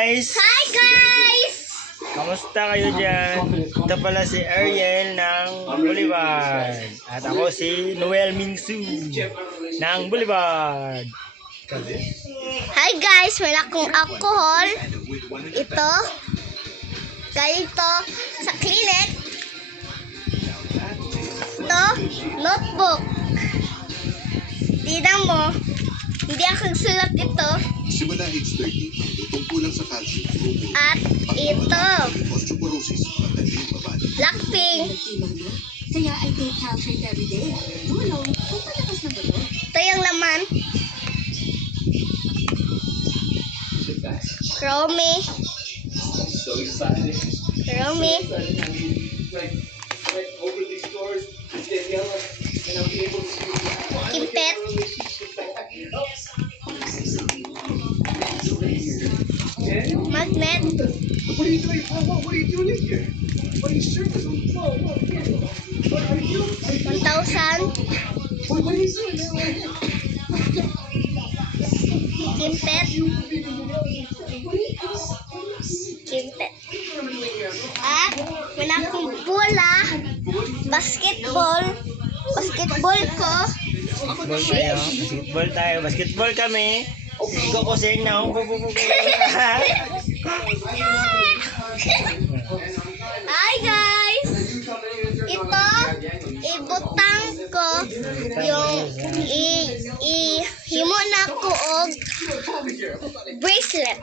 guys! Hi guys! Kamusta kayo dyan? Ito pala si Ariel ng Boulevard. At ako si Noel Mingsu ng Boulevard. Hi guys! Wala akong alcohol. Ito. Galing to sa clinic. Ito, notebook. Tignan mo. Hindi ako nagsulat ito. Simula age 30, tungkulan sa calcium, At ito. osteoporosis, madaling mabali. Blackpink. Kaya I take calcium every day. Tulong, pagpalakas ng buto. Ito yung laman. Chromie. Chromie. Kimpet. Magnet. What are you doing? What are you doing here? What are you shirtless? What are you? 1,000. What are you doing? Kimpet. Kimpet. At wala akong bola. Basketball. Basketball ko. Basketball tayo. Basketball tayo. Basketball kami. Kukusing na ako. Hi guys! Ito, ibutang ko yung himo na ko og bracelet.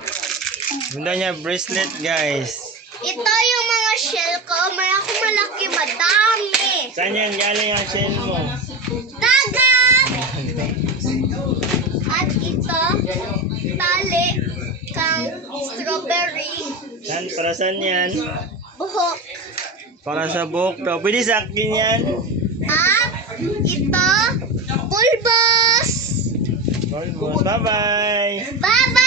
Ganda niya bracelet guys. Ito yung mga shell ko. Malaki, madami. Saan yan galing ang shell mo? Dagat! At ito, tali kang strawberry. Para saan yan? Buhok. Para sa buhok to. Pwede sa akin yan. At ito, pulbos. Bye bye. Bye-bye!